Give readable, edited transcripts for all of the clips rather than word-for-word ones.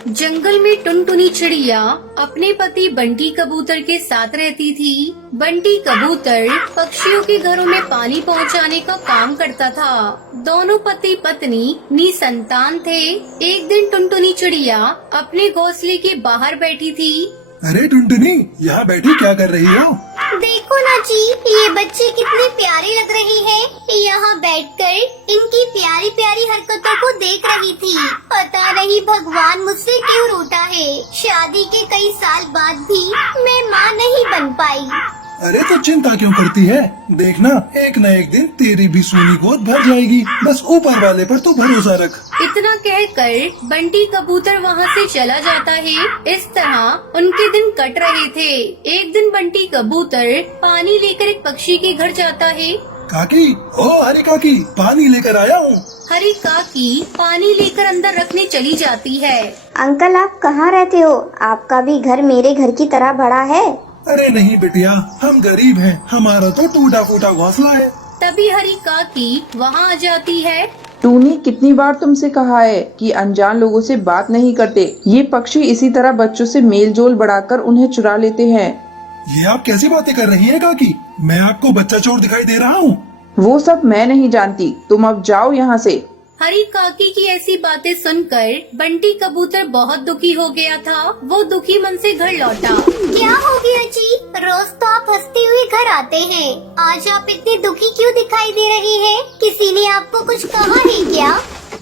जंगल में टुनटुनी चिड़िया अपने पति बंटी कबूतर के साथ रहती थी। बंटी कबूतर पक्षियों के घरों में पानी पहुंचाने का काम करता था। दोनों पति पत्नी निसंतान थे। एक दिन टुनटुनी चिड़िया अपने घोंसले के बाहर बैठी थी। अरे टुनटुनी, यहाँ बैठी क्या कर रही हो? देखो ना जी, ये बच्चे कितने प्यारे लग रहे हैं। यहाँ बैठकर इनकी प्यारी प्यारी हरकतों को देख रही थी। पता नहीं भगवान मुझसे क्यों रूठा है। शादी के कई साल बाद भी मैं माँ नहीं बन पाई। अरे तो चिंता क्यों करती है? देखना एक न एक दिन तेरी भी सोनी गोद भर जाएगी। बस ऊपर वाले पर तो भरोसा रख। इतना कहकर बंटी कबूतर वहाँ से चला जाता है। इस तरह उनके दिन कट रहे थे। एक दिन बंटी कबूतर पानी लेकर एक पक्षी के घर जाता है। काकी, ओ हरी काकी, पानी लेकर आया हूँ। हरी काकी पानी लेकर अंदर रखने चली जाती है। अंकल, आप कहाँ रहते हो? आपका भी घर मेरे घर की तरह बड़ा है। अरे नहीं बिटिया, हम गरीब हैं। हमारा तो टूटा फूटा घोंसला है। तभी हरी काकी वहाँ आ जाती है। टूनी, कितनी बार तुमसे कहा है कि अनजान लोगों से बात नहीं करते। ये पक्षी इसी तरह बच्चों से मेल जोल बढ़ाकर उन्हें चुरा लेते हैं। ये आप कैसी बातें कर रही हैं काकी? मैं आपको बच्चा चोर दिखाई दे रहा हूँ? वो सब मैं नहीं जानती। तुम अब जाओ यहाँ से। हरी काकी की ऐसी बातें सुनकर बंटी कबूतर बहुत दुखी हो गया था। वो दुखी मन से घर लौटा। क्या हो गया जी? रोज तो आप हंसते हुए घर आते हैं। आज आप इतने दुखी क्यों दिखाई दे रहे हैं? किसी ने आपको कुछ कहा है क्या?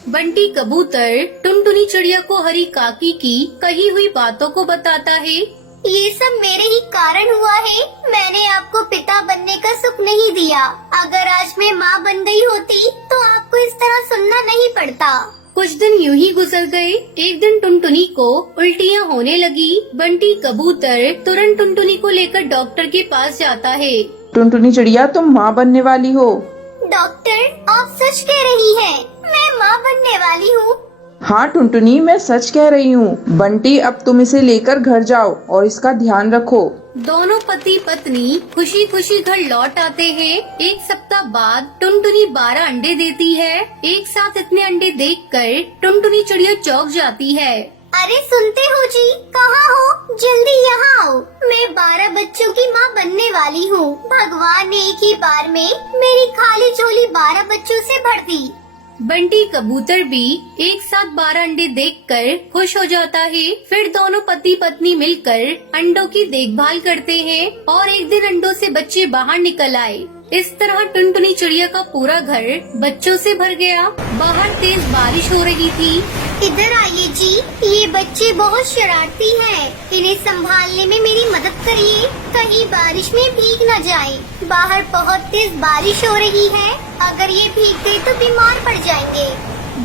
बंटी कबूतर टुनटुनी चिड़िया को हरी काकी की कही हुई बातों को बताता है। ये सब मेरे ही कारण हुआ है। मैंने आपको पिता बनने का सुख नहीं दिया। अगर आज मैं माँ बन गई होती तो आपको इस तरह सुनना नहीं पड़ता। कुछ दिन यूं ही गुजर गए। एक दिन टुनटुनी को उल्टियाँ होने लगी। बंटी कबूतर तुरंत टुनटुनी को लेकर डॉक्टर के पास जाता है। टुनटुनी चिड़िया, तुम माँ बनने वाली हो। डॉक्टर, आप सच कह रही हैं। मैं माँ बनने वाली हूँ। हाँ टुनटुनी, मैं सच कह रही हूँ। बंटी, अब तुम इसे लेकर घर जाओ और इसका ध्यान रखो। दोनों पति पत्नी खुशी खुशी घर लौट आते हैं। एक सप्ताह बाद टुनटुनी 12 अंडे देती है। एक साथ इतने अंडे देखकर टुनटुनी चिड़िया चौंक जाती है। अरे सुनते हो जी, कहाँ हो? जल्दी यहाँ आओ। मैं 12 बच्चों की माँ बनने वाली हूँ। भगवान ने एक ही बार में मेरी खाली झोली 12 बच्चों से भर दी। बंटी कबूतर भी एक साथ 12 अंडे देखकर खुश हो जाता है। फिर दोनों पति पत्नी मिलकर अंडों की देखभाल करते हैं और एक दिन अंडों से बच्चे बाहर निकल आए। इस तरह टुनटुनी चिड़िया का पूरा घर बच्चों से भर गया। बाहर तेज बारिश हो रही थी। इधर आइए जी, ये बच्चे बहुत शरारती हैं। इन्हें संभालने में मेरी मदद करिए, कहीं बारिश में भीग न जाएं। बाहर बहुत तेज बारिश हो रही है। अगर ये भीग गए तो बीमार पड़ जाएंगे।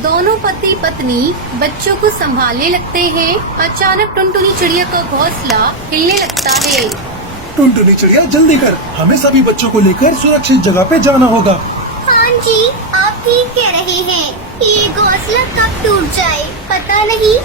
दोनों पति पत्नी बच्चों को संभालने लगते हैं। अचानक टुनटुनी चिड़िया का घोंसला हिलने लगता है। टुनटुनी चिड़िया, जल्दी कर, हमें सभी बच्चों को लेकर सुरक्षित जगह पे जाना होगा। हाँ जी, आप ठीक कह रहे हैं। ये घोंसला कब टूट जाए पता नहीं।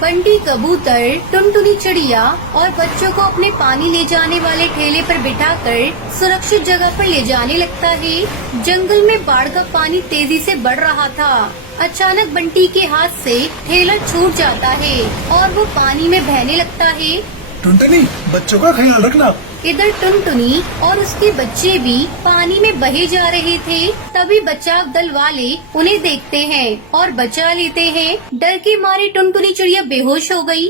बंटी कबूतर टुनटुनी चिड़िया और बच्चों को अपने पानी ले जाने वाले ठेले पर बिठाकर सुरक्षित जगह पर ले जाने लगता है। जंगल में बाढ़ का पानी तेजी से बढ़ रहा था। अचानक बंटी के हाथ से ठेला छूट जाता है और वो पानी में बहने लगता है। टुनटुनी, बच्चों का ख्याल रखना। इधर टुनटुनी और उसके बच्चे भी पानी में बहे जा रहे थे। तभी बचाव दल वाले उन्हें देखते हैं और बचा लेते हैं। डर के मारे टुनटुनी चिड़िया बेहोश हो गई।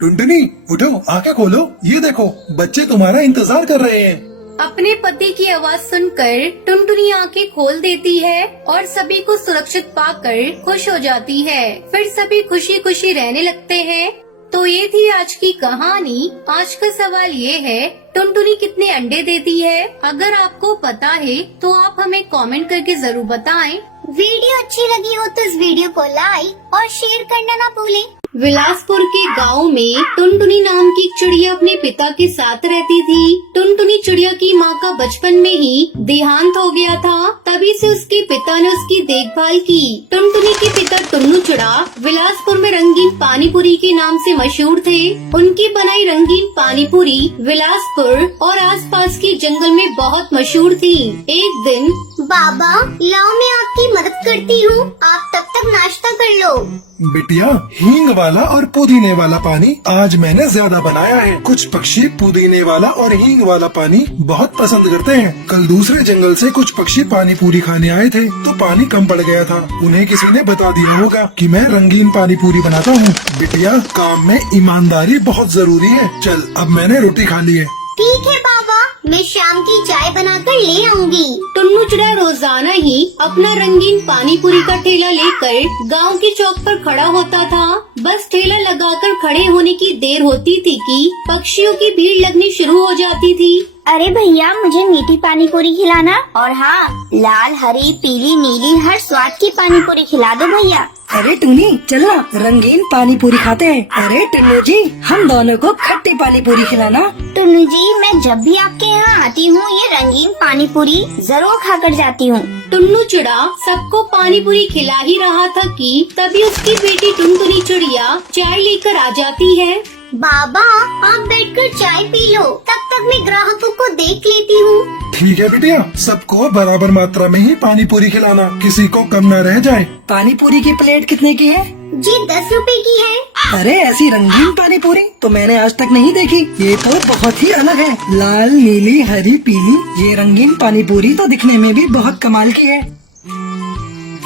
टुनटुनी, उठो, आंखें खोलो। ये देखो, बच्चे तुम्हारा इंतजार कर रहे हैं। अपने पति की आवाज सुनकर टुनटुनी आंखें खोल देती है और सभी को सुरक्षित पाकर खुश हो जाती है। फिर सभी खुशी खुशी रहने लगते हैं। तो ये थी आज की कहानी। आज का सवाल ये है, टुनटुनी कितने अंडे देती है? अगर आपको पता है तो आप हमें कमेंट करके जरूर बताएं। वीडियो अच्छी लगी हो तो इस वीडियो को लाइक और शेयर करना ना भूलें। विलासपुर के गांव में टुनटुनी नाम की एक चिड़िया अपने पिता के साथ रहती थी। टुनटुनी चिड़िया की माँ का बचपन में ही देहांत हो गया था। तभी से उसके पिता ने उसकी देखभाल की। टुनटुनी के पिता टुन्नू चिड़ा विलासपुर में रंगीन पानीपुरी के नाम से मशहूर थे। उनकी बनाई रंगीन पानीपुरी विलासपुर और आसपास के जंगल में बहुत मशहूर थी। एक दिन बाबा लाओ मैं आपकी मदद करती हूँ, आप तब तक नाश्ता कर लो। बिटिया, हींग वाला और पुदीने वाला पानी आज मैंने ज्यादा बनाया है। कुछ पक्षी पुदीने वाला और हींग वाला पानी बहुत पसंद करते हैं। कल दूसरे जंगल से कुछ पक्षी पानी पूरी खाने आए थे तो पानी कम पड़ गया था। उन्हें किसी ने बता दिया होगा कि मैं रंगीन पानी पूरी बनाता हूँ। बिटिया, काम में ईमानदारी बहुत जरूरी है। चल, अब मैंने रोटी खा ली है। ठीक है बाबा, मैं शाम की चाय बनाकर ले आऊंगी। टुन्नू चिड़ा रोजाना ही अपना रंगीन पानी पूरी का ठेला लेकर गांव के चौक पर खड़ा होता था। बस ठेला लगाकर खड़े होने की देर होती थी कि पक्षियों की भीड़ लगनी शुरू हो जाती थी। अरे भैया, मुझे मीठी पानी पूरी खिलाना, और हाँ, लाल हरी पीली नीली हर स्वाद की पानी पूरी खिला दो भैया। अरे टूनी, चलो रंगीन पानी पूरी खाते हैं। अरे टुन्नू जी, हम दोनों को खट्टी पानी पूरी खिलाना। टुन्नू जी, मैं जब भी आपके यहाँ आती हूँ ये रंगीन पानी पूरी जरूर खाकर जाती हूँ। टुन्नू चिड़ा सबको पानी पूरी खिला ही रहा था कि तभी उसकी बेटी टुनटुनी चिड़िया चाय लेकर आ जाती है। बाबा आप बैठकर चाय पी लो, तब तक मैं ग्राहकों को देख लेती हूँ। ठीक है बिटिया, सबको बराबर मात्रा में ही पानी पूरी खिलाना, किसी को कम न रह जाए। पानी पूरी की प्लेट कितने की है? जी 10 रुपए की है। अरे ऐसी रंगीन पानी पूरी तो मैंने आज तक नहीं देखी। ये तो बहुत ही अलग है, लाल नीली हरी पीली। ये रंगीन पानी पूरी तो दिखने में भी बहुत कमाल की है।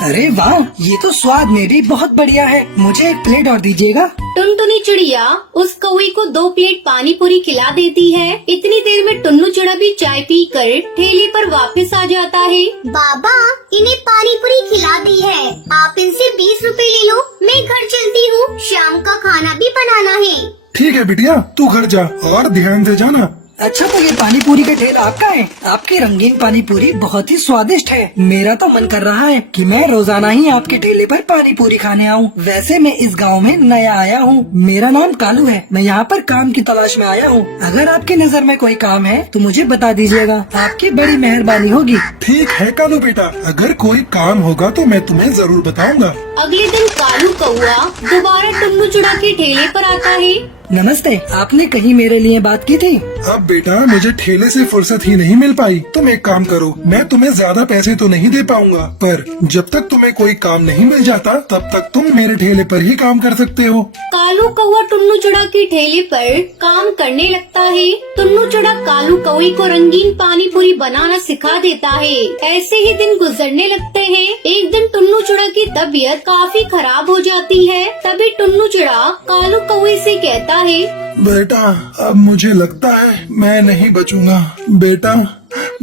अरे वाह, ये तो स्वाद में भी बहुत बढ़िया है। मुझे एक प्लेट और दीजिएगा। टुनटुनी चिड़िया उस कौवे को 2 प्लेट पानी पूरी खिला देती है। इतनी देर में टुन्नू चिड़ा भी चाय पीकर ठेले पर वापस आ जाता है। बाबा इन्हें पानी पूरी खिला दी है, आप इनसे 20 रुपए ले लो, मैं घर चलती हूँ, शाम का खाना भी बनाना है। ठीक है बिटिया, तू घर जा और ध्यान से जाना। अच्छा, तो ये पानी पूरी का ठेला आपका है? आपकी रंगीन पानी पूरी बहुत ही स्वादिष्ट है। मेरा तो मन कर रहा है कि मैं रोजाना ही आपके ठेले पर पानी पूरी खाने आऊं। वैसे मैं इस गांव में नया आया हूँ, मेरा नाम कालू है। मैं यहाँ पर काम की तलाश में आया हूँ। अगर आपकी नजर में कोई काम है तो मुझे बता दीजिएगा, आपकी बड़ी मेहरबानी होगी। ठीक है कालू बेटा, अगर कोई काम होगा तो मैं तुम्हें जरूर बताऊंगा। अगले दिन कालू कौआ दोबारा टुन्नू चिड़ा के ठेले पर आता है। नमस्ते, आपने कहीं मेरे लिए बात की थी? अब बेटा मुझे ठेले से फुर्सत ही नहीं मिल पाई। तुम एक काम करो, मैं तुम्हें ज्यादा पैसे तो नहीं दे पाऊंगा, पर जब तक तुम्हें कोई काम नहीं मिल जाता तब तक तुम मेरे ठेले पर ही काम कर सकते हो। कालू कौआ टुन्नू चिड़ा के ठेले पर काम करने लगता है। टुन्नू चिड़ा कालू कौवे को रंगीन पानी पूरी बनाना सिखा देता है। ऐसे ही दिन गुजरने लगते हैं। एक दिन टुन्नू चिड़ा की तबीयत काफी खराब हो जाती है। तभी टुन्नू चिड़ा कालू कौवे से कहता है, बेटा अब मुझे लगता है मैं नहीं बचूंगा। बेटा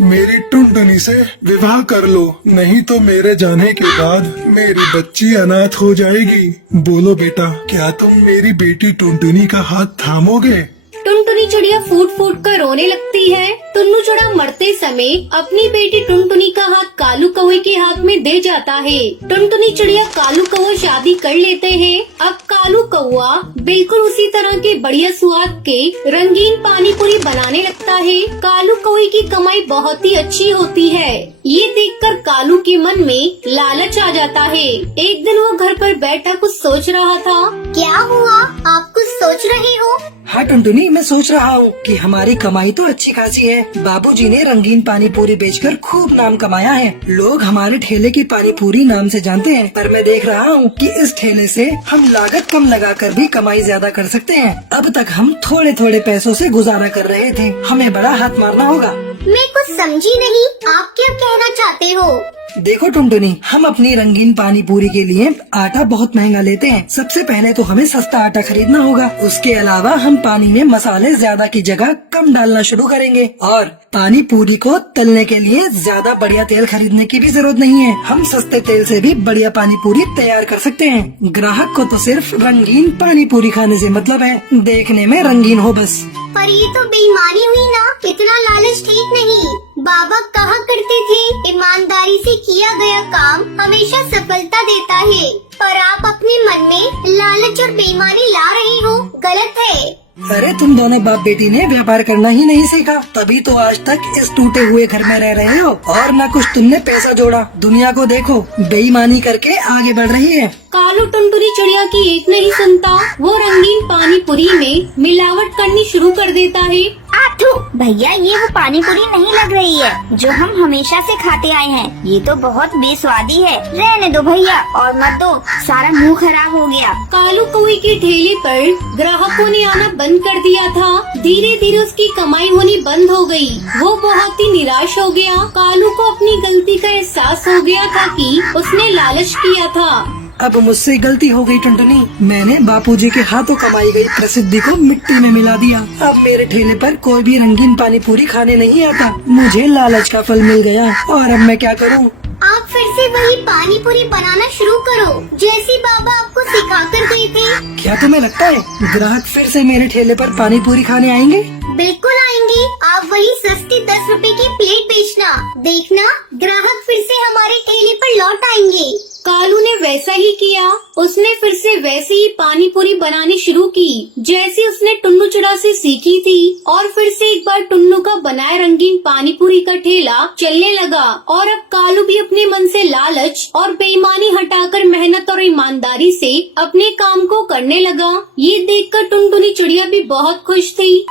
मेरी टुनटुनी से विवाह कर लो, नहीं तो मेरे जाने के बाद मेरी बच्ची अनाथ हो जाएगी। बोलो बेटा, क्या तुम मेरी बेटी टुनटुनी का हाथ थामोगे? टुनटुनी चिड़िया फूट फूट कर रोने लगती है। टुन्नू चिड़ा मरते समय अपनी बेटी टुनटुनी का हाथ कालू कौवे के हाथ में दे जाता है। टुनटुनी चिड़िया कालू कौवा शादी कर लेते हैं। अब कालू कौवा बिल्कुल उसी तरह के बढ़िया स्वाद के रंगीन पानी पूरी बनाने लगता है। कालू कौवे की कमाई बहुत ही अच्छी होती है। ये देखकर कालू के मन में लालच आ जाता है। एक दिन वो घर पर बैठा कुछ सोच रहा था। क्या हुआ, आप कुछ सोच रहे हो? हाँ टुनटुनी, मैं सोच रहा हूँ कि हमारी कमाई तो अच्छी खासी है। बाबूजी ने रंगीन पानी पूरी बेचकर खूब नाम कमाया है। लोग हमारे ठेले की पानी पूरी नाम से जानते हैं, पर मैं देख रहा हूँ कि इस ठेले से हम लागत कम लगाकर भी कमाई ज्यादा कर सकते हैं। अब तक हम थोड़े थोड़े पैसों से गुजारा कर रहे थे, हमें बड़ा हाथ मारना होगा। मैं कुछ समझी नहीं, आप क्या कहना चाहते हो? देखो टुनटुनी, हम अपनी रंगीन पानी पूरी के लिए आटा बहुत महंगा लेते हैं। सबसे पहले तो हमें सस्ता आटा खरीदना होगा। उसके अलावा हम पानी में मसाले ज्यादा की जगह कम डालना शुरू करेंगे, और पानी पूरी को तलने के लिए ज्यादा बढ़िया तेल खरीदने की भी जरूरत नहीं है। हम सस्ते तेल से भी बढ़िया पानी पूरी तैयार कर सकते हैं। ग्राहक को तो सिर्फ रंगीन पानी पूरी खाने से मतलब है, देखने में रंगीन हो बस। पर ये तो बेईमानी हुई ना, इतना लालच ठीक नहीं। बाबा कहा करते थे ईमानदारी से किया गया काम हमेशा सफलता देता है, पर आप अपने मन में लालच और बेईमानी ला रहे हो, गलत है। अरे तुम दोनों बाप बेटी ने व्यापार करना ही नहीं सीखा, तभी तो आज तक इस टूटे हुए घर में रह रहे हो, और न कुछ तुमने पैसा जोड़ा। दुनिया को देखो, बेईमानी करके आगे बढ़ रही है। कालू टुनटुनी चिड़िया की एक नहीं सुनता। वो रंगीन पानी पूरी में मिलावट करनी शुरू कर देता है। आप थू, भैया ये वो पानी पूरी नहीं लग रही है जो हम हमेशा से खाते आए हैं। ये तो बहुत बेस्वादी है। रहने दो भैया और मत दो, सारा मुंह खराब हो गया। कालू कौवे के ठेले पर ग्राहकों ने आना बंद कर दिया था। धीरे धीरे उसकी कमाई होनी बंद हो गई। वो बहुत ही निराश हो गया। कालू को अपनी गलती का एहसास हो गया था कि उसने लालच किया था। अब मुझसे गलती हो गई टुनटुनी। मैंने बापूजी के हाथों कमाई गई प्रसिद्धि को मिट्टी में मिला दिया। अब मेरे ठेले पर कोई भी रंगीन पानी पूरी खाने नहीं आता। मुझे लालच का फल मिल गया और अब मैं क्या करूं? आप फिर से वही पानी पूरी बनाना शुरू करो जैसी बाबा आपको सिखा कर गए थे। क्या तुम्हें लगता है ग्राहक फिर से मेरे ठेले पर पानी पूरी खाने आएंगे? बिल्कुल आएंगे। आप वही सस्ती 10 रुपए की प्लेट बेचना, देखना ग्राहक फिर से हमारे ठेले पर लौट आएंगे। कालू ने वैसा ही किया। उसने फिर से वैसे ही पानी पूरी बनानी शुरू की जैसे उसने टुन्नू चिड़ा से सीखी थी। और फिर से एक बार टुन्नू का बनाए रंगीन पानी पूरी का ठेला चलने लगा। और अब कालू भी अपने मन से लालच और बेईमानी हटाकर मेहनत और ईमानदारी से अपने काम को करने लगा। ये देखकर टुनटुनी चिड़िया भी बहुत खुश थी।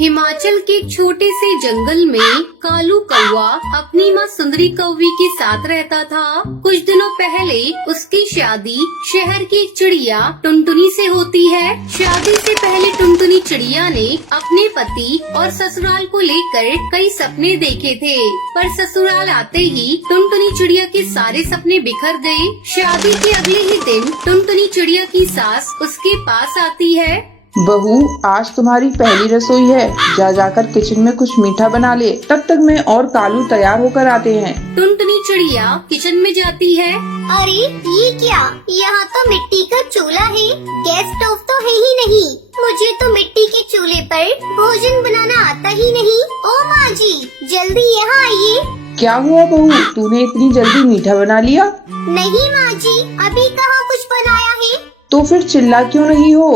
हिमाचल के एक छोटे से जंगल में कालू कौवा अपनी माँ सुंदरी कौवी के साथ रहता था। कुछ दिनों पहले उसकी शादी शहर की एक चिड़िया टुनटुनी से होती है। शादी से पहले टुनटुनी चिड़िया ने अपने पति और ससुराल को लेकर कई सपने देखे थे, पर ससुराल आते ही टुनटुनी चिड़िया के सारे सपने बिखर गए। शादी के अगले ही दिन टुनटुनी चिड़िया की सास उसके पास आती है। बहू, आज तुम्हारी पहली रसोई है। जा जाकर किचन में कुछ मीठा बना ले, तब तक मैं और कालू तैयार होकर आते हैं। टुनटुनी चिड़िया किचन में जाती है। अरे ये क्या, यहाँ तो मिट्टी का चूल्हा है, गैस स्टोव तो है ही नहीं। मुझे तो मिट्टी के चूल्हे पर भोजन बनाना आता ही नहीं। ओ माँ जी, जल्दी यहाँ आइए। क्या हुआ बहू, तूने इतनी जल्दी मीठा बना लिया? नहीं माँ जी, अभी कहाँ कुछ बनाया है। तो फिर चिल्ला क्यों रही हो?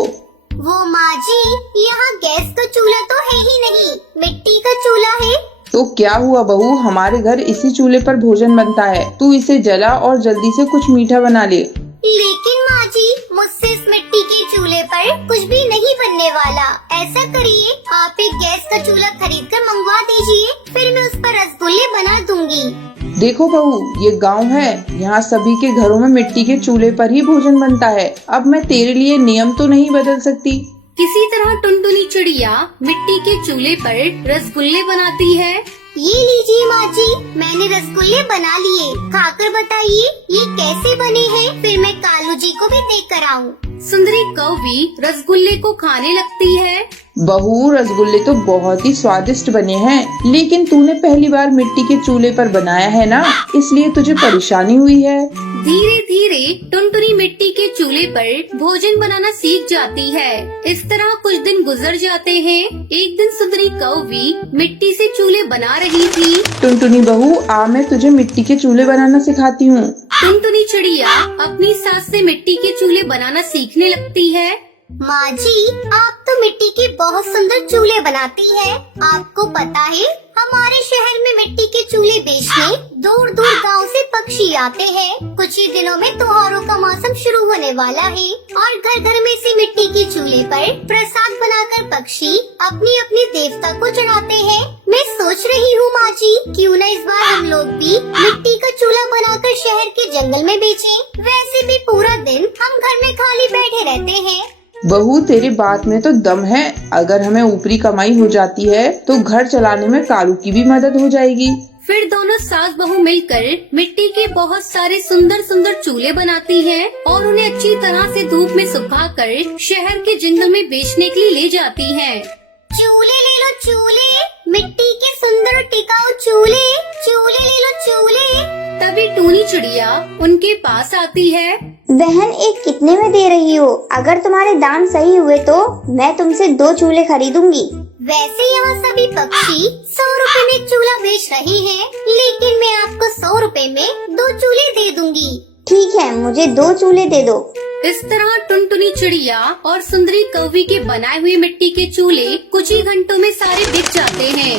वो माँ जी, यहाँ गैस का चूल्हा तो है ही नहीं, मिट्टी का चूल्हा है। तो क्या हुआ बहू, हमारे घर इसी चूल्हे पर भोजन बनता है। तू इसे जला और जल्दी से कुछ मीठा बना ले। लेकिन माँ जी, मुझसे इस मिट्टी के चूल्हे पर कुछ भी नहीं बनने वाला। ऐसा करिए, आप एक गैस का चूल्हा खरीद कर मंगवा दीजिए, फिर मैं उस पर रसगुल्ले बना दूंगी। देखो बहू, ये गांव है, यहाँ सभी के घरों में मिट्टी के चूल्हे पर ही भोजन बनता है। अब मैं तेरे लिए नियम तो नहीं बदल सकती। किसी तरह टुनटुनी चिड़िया मिट्टी के चूल्हे पर रसगुल्ले बनाती है। ये लीजिए माँ जी, मैंने रसगुल्ले बना लिए, खाकर बताइए ये कैसे बने हैं, फिर मैं कालू जी को भी देख कर आऊँ। सुंदरी कौवी रसगुल्ले को खाने लगती है। बहू, रसगुल्ले तो बहुत ही स्वादिष्ट बने हैं, लेकिन तूने पहली बार मिट्टी के चूल्हे पर बनाया है ना, इसलिए तुझे परेशानी हुई है। धीरे धीरे टुनटुनी मिट्टी के चूल्हे पर भोजन बनाना सीख जाती है। इस तरह कुछ दिन गुजर जाते हैं। एक दिन सुंदरी कौवी मिट्टी से चूल्हे बना रही थी। टुनटुनी बहू, आ मैं तुझे मिट्टी के चूल्हे बनाना सिखाती हूँ। टुनटुनी चिड़िया अपनी सास से मिट्टी के चूल्हे बनाना सीखने लगती है। माँ जी, आप तो मिट्टी के बहुत सुंदर चूल्हे बनाती हैं। आपको पता है, हमारे शहर में मिट्टी के चूल्हे बेचने दूर दूर गांव से पक्षी आते हैं। कुछ ही दिनों में त्योहारों का मौसम शुरू होने वाला है और घर घर में से मिट्टी के चूल्हे पर प्रसाद बनाकर पक्षी अपनी अपनी देवता को चढ़ाते हैं। मैं सोच रही हूँ माँ जी, क्यों न इस बार हम लोग भी मिट्टी का चूल्हा बनाकर शहर के जंगल में बेचें। वैसे भी पूरा दिन हम घर में खाली बैठे रहते हैं। बहू, तेरी बात में तो दम है। अगर हमें ऊपरी कमाई हो जाती है तो घर चलाने में कालू की भी मदद हो जाएगी। फिर दोनों सास बहू मिलकर मिट्टी के बहुत सारे सुंदर सुंदर चूल्हे बनाती हैं और उन्हें अच्छी तरह से धूप में सुखाकर शहर के जंगल में बेचने के लिए ले जाती हैं। चूल्हे ले लो चूल्हे, मिट्टी के सुंदर टिकाऊ चूल्हे, चूल्हे ले लो चूल्हे। तभी टूनी चिड़िया उनके पास आती है। बहन, एक कितने में दे रही हो? अगर तुम्हारे दाम सही हुए तो मैं तुमसे 2 चूल्हे खरीदूंगी। वैसे यहाँ सभी पक्षी 100 रुपए में चूल्हा बेच रहे हैं, लेकिन मैं आपको 100 रुपए में 2 चूल्हे दे दूंगी। ठीक है, मुझे 2 चूल्हे दे दो। इस तरह टुनटुनी चिड़िया और सुंदरी कौवी के बनाए हुए मिट्टी के चूल्हे कुछ ही घंटों में सारे बिक जाते हैं।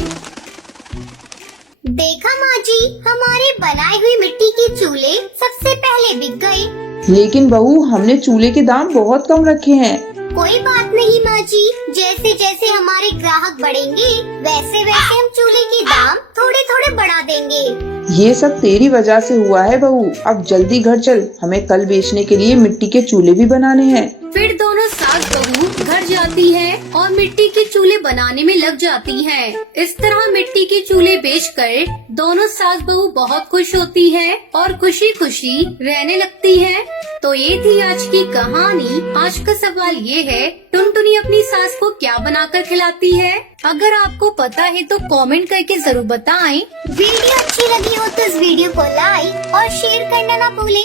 देखा माँ जी, हमारे बनाए हुए मिट्टी के चूल्हे सबसे पहले बिक गए। लेकिन बहू, हमने चूल्हे के दाम बहुत कम रखे हैं। कोई बात नहीं माँ जी, जैसे जैसे हमारे ग्राहक बढ़ेंगे वैसे वैसे हम चूल्हे के दाम थोड़े थोड़े बढ़ा देंगे। ये सब तेरी वजह से हुआ है बहू। अब जल्दी घर चल, हमें कल बेचने के लिए मिट्टी के चूल्हे भी बनाने हैं। फिर दोनों सास बहू घर जाती है और मिट्टी के चूल्हे बनाने में लग जाती है। इस तरह मिट्टी के चूल्हे बेचकर दोनों सास बहू बहुत खुश होती है और खुशी खुशी रहने लगती है। तो ये थी आज की कहानी। आज का सवाल ये है, टुनटुनी अपनी सास को क्या बनाकर खिलाती है? अगर आपको पता है तो कमेंट करके जरूर बताएं। वीडियो अच्छी लगी हो तो इस वीडियो को लाइक और शेयर करना ना भूलें।